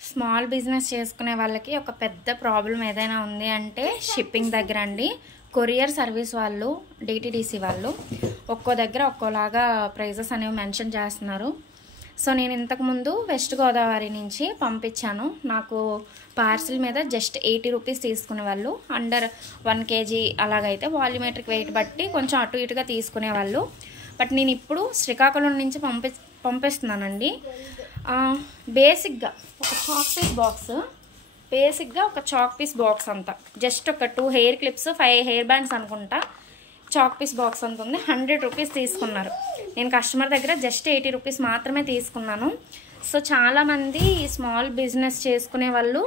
Small business చేసుకునే వాళ్ళకి ఒక పెద్ద ప్రాబ్లం ఏదైనా ఉంది అంటే షిప్పింగ్ దగ్గర అండి. కొరియర్ సర్వీస్ వాళ్ళు, డిటిడిసి వాళ్ళు ఒక్కో దగ్గర ఒక్కోలాగా ప్రైజెస్ అనేవి మెన్షన్ చేస్తున్నారు. సో నేను ఇంతకుముందు వెస్ట్ గోదావరి నుంచి పంపించాను. నాకు పార్సిల్ మీద జస్ట్ 80 రూపీస్ తీసుకునే వాళ్ళు. అండర్ 1 kg అలాగైతే వాల్యూమెట్రిక్ వెయిట్ బట్టి కొంచెం అటు ఇటుగా తీసుకునేవాళ్ళు. బట్ నేను ఇప్పుడు శ్రీకాకుళం నుంచి పంపిస్తున్నానండి. బేసిక్గా ఒక చాక్ పీస్ బాక్స్ అంతా జస్ట్ ఒక 2 హెయిర్ క్లిప్స్ 5 హెయిర్ బ్యాండ్స్ అనుకుంటా. చాక్ పీస్ బాక్స్ అంత ఉంది. 100 రూపీస్ తీసుకున్నారు. నేను కస్టమర్ దగ్గర జస్ట్ 80 రూపీస్ మాత్రమే తీసుకున్నాను. సో చాలామంది స్మాల్ బిజినెస్ చేసుకునే వాళ్ళు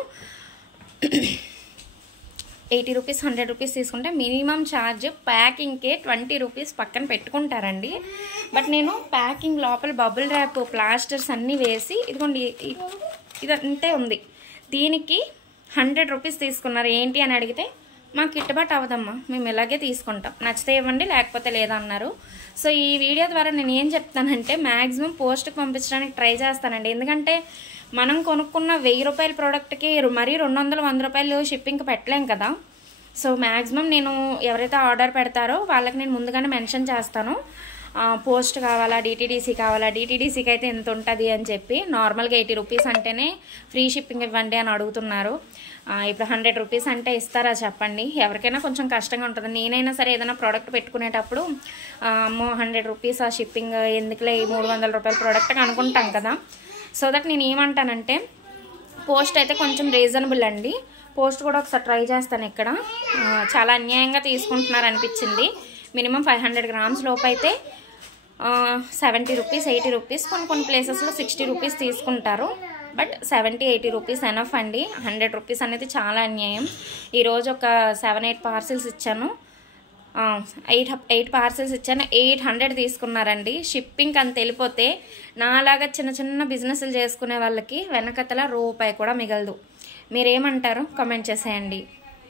80 రూపీస్ 100 రూపీస్ తీసుకుంటే మినిమం ఛార్జ్ ప్యాకింగ్కే 20 రూపీస్ పక్కన పెట్టుకుంటారండి. బట్ నేను ప్యాకింగ్ లోపల బబుల్ ర్యాప్ ప్లాస్టర్స్ అన్నీ వేసి ఇదిగోండి ఇదంతే ఉంది. దీనికి 100 రూపీస్ తీసుకున్నారు. ఏంటి అని అడిగితే మాకు గిట్టుబాటు అవ్వదమ్మా, మేము ఇలాగే తీసుకుంటాం, నచ్చితే ఇవ్వండి లేకపోతే లేదన్నారు. సో ఈ వీడియో ద్వారా నేను ఏం చెప్తానంటే మ్యాక్సిమం పోస్ట్కి పంపించడానికి ట్రై చేస్తానండి. ఎందుకంటే మనం కొనుక్కున్న 1000 రూపాయల ప్రోడక్ట్కి మరీ 200-100 రూపాయలు షిప్పింగ్కి పెట్టలేం కదా. సో మ్యాక్సిమం నేను ఎవరైతే ఆర్డర్ పెడతారో వాళ్ళకి నేను ముందుగానే మెన్షన్ చేస్తాను, పోస్ట్ కావాలా, డిటిడిసి కావాలా, డిటిడిసికి అయితే ఎంత ఉంటుంది అని చెప్పి. నార్మల్గా 80 రూపీస్ అంటేనే ఫ్రీ షిప్పింగ్ ఇవ్వండి అని అడుగుతున్నారు. ఇప్పుడు 100 రూపీస్ అంటే ఇస్తారా చెప్పండి? ఎవరికైనా కొంచెం కష్టంగా ఉంటుంది. నేనైనా సరే ఏదైనా ప్రోడక్ట్ పెట్టుకునేటప్పుడు అమ్మో 100 రూపీస్ ఆ షిప్పింగ్ ఎందుకులే, 300 రూపాయల ప్రోడక్ట్కి అనుకుంటాం కదా. సో దట్ నేను ఏమంటానంటే పోస్ట్ అయితే కొంచెం రీజనబుల్ అండి. పోస్ట్ కూడా ఒకసారి ట్రై చేస్తాను. ఇక్కడ చాలా అన్యాయంగా తీసుకుంటున్నారు అనిపించింది. మినిమం 500 గ్రామ్స్ లోపు అయితే 70 రూపీస్ 80 రూపీస్, కొన్ని ప్లేసెస్లో 60 రూపీస్ తీసుకుంటారు. బట్ 70-80 రూపీస్ ఎనఫ్ అండి. 100 రూపీస్ అనేది చాలా అన్యాయం. ఈరోజు ఒక 7-8 పార్సిల్స్ ఇచ్చాను, 8 పార్సిల్స్ ఇచ్చాను, 800 తీసుకున్నారండి. షిప్పింగ్ అని తెలిపోతే నాలాగా చిన్న బిజినెస్లు చేసుకునే వాళ్ళకి వెనకతల రూపాయి కూడా మిగలదు. మీరేమంటారు? కామెంట్ చేసేయండి.